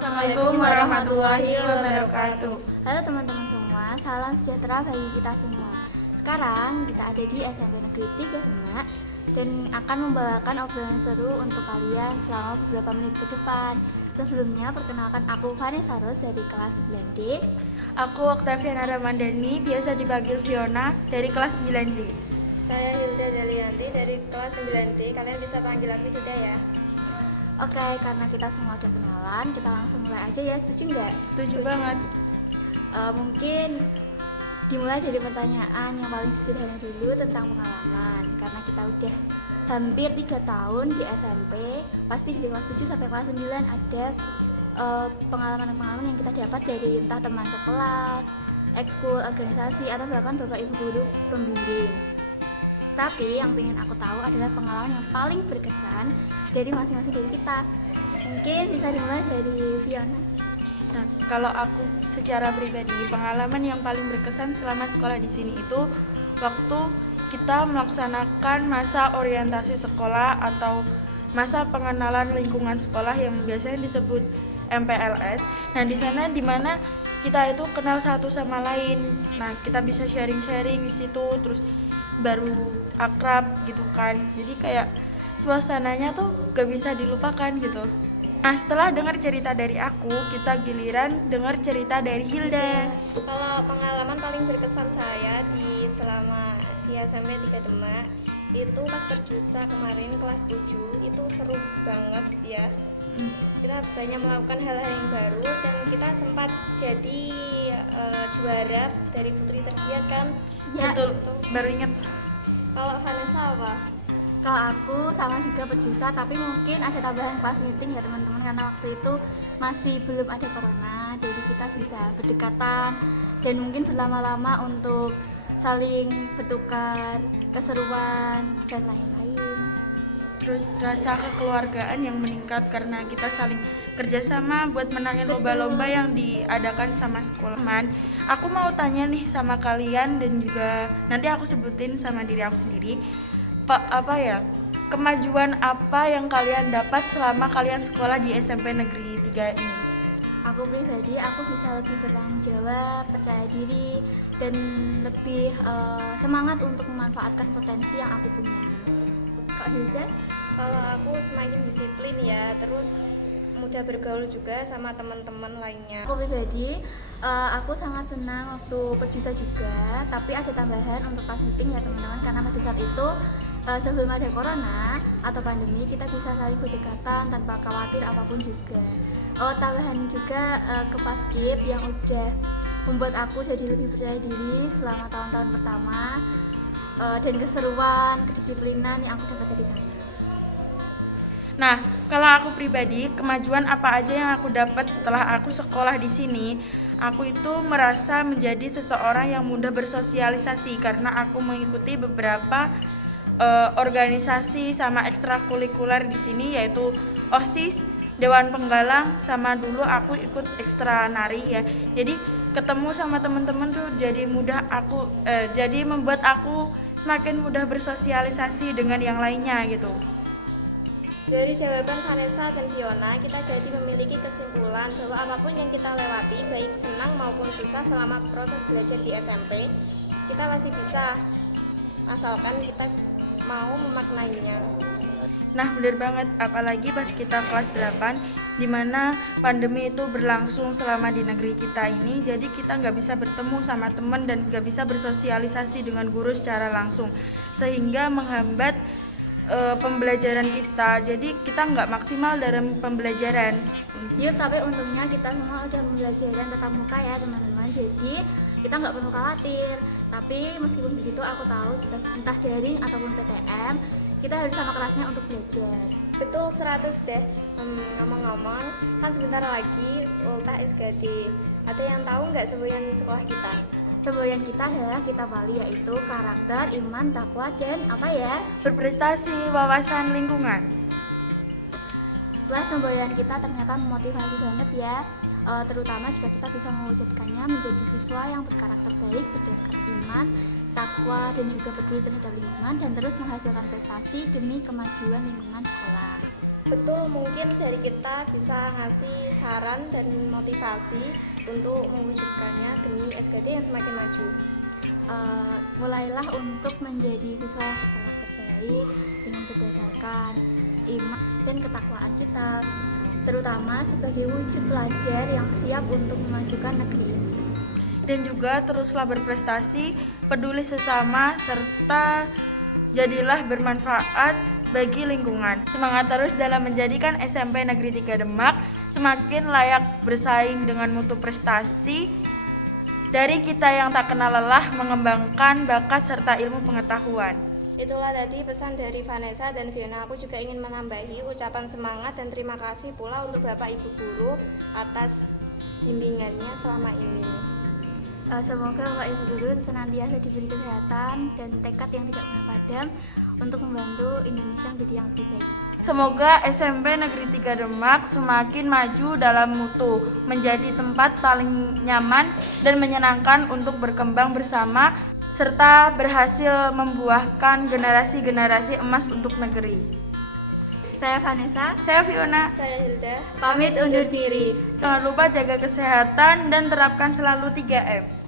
Assalamualaikum warahmatullahi wabarakatuh. Halo teman-teman semua, salam sejahtera bagi kita semua. Sekarang kita ada di SMP Negeri 3 Demak dan akan membawakan obrolan seru untuk kalian selama beberapa menit ke depan. Sebelumnya perkenalkan aku Vanessa Ros dari kelas 9D. Aku Octaviana Ramandani, biasa dipanggil Fiona dari kelas 9D. Saya Hilda Dalianti dari kelas 9D. Kalian bisa panggil aku Hilda ya. Oke, karena kita semua udah kenalan, kita langsung mulai aja ya, setuju nggak? Setuju banget. Mungkin dimulai dari pertanyaan yang paling sederhana dulu tentang pengalaman. Karena kita udah hampir 3 tahun di SMP, pasti di kelas 7 sampai kelas 9 ada pengalaman-pengalaman yang kita dapat dari entah teman sekelas, ekskul, organisasi, atau bahkan bapak ibu guru pembimbing. Tapi yang ingin aku tahu adalah pengalaman yang paling berkesan dari masing-masing dari kita. Mungkin bisa dimulai dari Fiona. Nah, kalau aku secara pribadi, pengalaman yang paling berkesan selama sekolah di sini itu waktu kita melaksanakan masa orientasi sekolah atau masa pengenalan lingkungan sekolah yang biasanya disebut MPLS. Nah, di sana dimana kita itu kenal satu sama lain. Nah, kita bisa sharing-sharing di situ, terus baru akrab gitu kan. Jadi kayak suasananya tuh gak bisa dilupakan gitu. Nah, setelah dengar cerita dari aku, kita giliran dengar cerita dari Hilda. Kalau pengalaman paling berkesan saya selama di SMP 3 Demak itu pas perjusa kemarin kelas 7 itu seru banget ya. Kita banyak melakukan hal-hal yang baru dan kita sempat jadi juara dari putri tergiat kan. Ya, Betul, baru inget. Kalau Vanessa apa? kalau aku sama juga berjusa, tapi mungkin ada tambahan kelas meeting ya teman-teman, karena waktu itu masih belum ada corona, jadi kita bisa berdekatan dan mungkin berlama-lama untuk saling bertukar keseruan dan lain-lain. Terus rasa kekeluargaan yang meningkat karena kita saling kerjasama buat menangin lomba-lomba yang diadakan sama sekolah. Aku mau tanya nih sama kalian dan juga nanti aku sebutin sama diri aku sendiri. Kemajuan apa yang kalian dapat selama kalian sekolah di SMP Negeri 3 ini? Aku pribadi, aku bisa lebih bertanggung jawab, percaya diri, dan lebih semangat untuk memanfaatkan potensi yang aku punya. Kak Hilda? Kalau aku semakin disiplin ya, terus mudah bergaul juga sama teman-teman lainnya. Aku pribadi, aku sangat senang waktu perjusa juga, tapi ada tambahan untuk pas meeting ya teman-teman, karena pada saat itu sebelum ada corona atau pandemi kita bisa saling berdekatan tanpa khawatir apapun juga. Tambahan juga ke Paskib yang udah membuat aku jadi lebih percaya diri selama tahun-tahun pertama, dan keseruan, kedisiplinan yang aku dapat dari sana. Nah, kalau aku pribadi, kemajuan apa aja yang aku dapat setelah aku sekolah di sini? Aku itu merasa menjadi seseorang yang mudah bersosialisasi karena aku mengikuti beberapa organisasi sama ekstrakurikuler di sini, yaitu OSIS, Dewan Penggalang, sama dulu aku ikut ekstra nari ya. Jadi ketemu sama teman-teman tuh jadi jadi membuat aku semakin mudah bersosialisasi dengan yang lainnya gitu. Dari jawaban Vanessa dan Fiona, kita jadi memiliki kesimpulan bahwa apapun yang kita lewati, baik senang maupun susah selama proses belajar di SMP, kita masih bisa, asalkan kita mau memaknainya. Nah, bener banget, apalagi pas kita kelas 8, dimana pandemi itu berlangsung selama di negeri kita ini, jadi kita nggak bisa bertemu sama teman dan nggak bisa bersosialisasi dengan guru secara langsung, sehingga menghambat pembelajaran kita, jadi kita nggak maksimal dalam pembelajaran. Yuk, tapi untungnya kita semua udah pembelajaran tatap muka ya teman-teman, jadi kita nggak perlu khawatir. Tapi meskipun begitu, aku tahu jika entah daring ataupun PTM, kita harus sama kelasnya untuk belajar. Betul 100 deh. Ngomong-ngomong, kan sebentar lagi ultah SKD. Ada yang tahu nggak semboyan sekolah kita? Semboyan kita adalah Kitab Wali, yaitu karakter, iman, takwa, dan apa ya? Berprestasi, wawasan lingkungan. Setelah semboyan kita ternyata memotivasi banget ya, terutama jika kita bisa mewujudkannya menjadi siswa yang berkarakter baik berdasarkan iman, takwa, dan juga peduli terhadap lingkungan, dan terus menghasilkan prestasi demi kemajuan lingkungan sekolah. Betul, mungkin dari kita bisa ngasih saran dan motivasi untuk mewujudkannya demi SKT yang semakin maju. Mulailah untuk menjadi siswa sekolah terbaik dengan berdasarkan iman dan ketakwaan kita, terutama sebagai wujud pelajar yang siap untuk memajukan negeri ini. Dan juga teruslah berprestasi, peduli sesama, serta jadilah bermanfaat bagi lingkungan. Semangat terus dalam menjadikan SMP Negeri 3 Demak semakin layak bersaing dengan mutu prestasi dari kita yang tak kenal lelah mengembangkan bakat serta ilmu pengetahuan. Itulah tadi pesan dari Vanessa dan Fiona. Aku juga ingin menambahi ucapan semangat dan terima kasih pula untuk Bapak Ibu Guru atas bimbingannya selama ini. Semoga Bapak Ibu Guru senantiasa diberi kesehatan dan tekad yang tidak pernah padam untuk membantu Indonesia menjadi yang lebih baik. Semoga SMP Negeri 3 Demak semakin maju dalam mutu, menjadi tempat paling nyaman dan menyenangkan untuk berkembang bersama, serta berhasil membuahkan generasi-generasi emas untuk negeri. Saya Vanessa, Saya Fiona. Saya Hilda. pamit undur diri. Jangan lupa jaga kesehatan dan terapkan selalu 3M.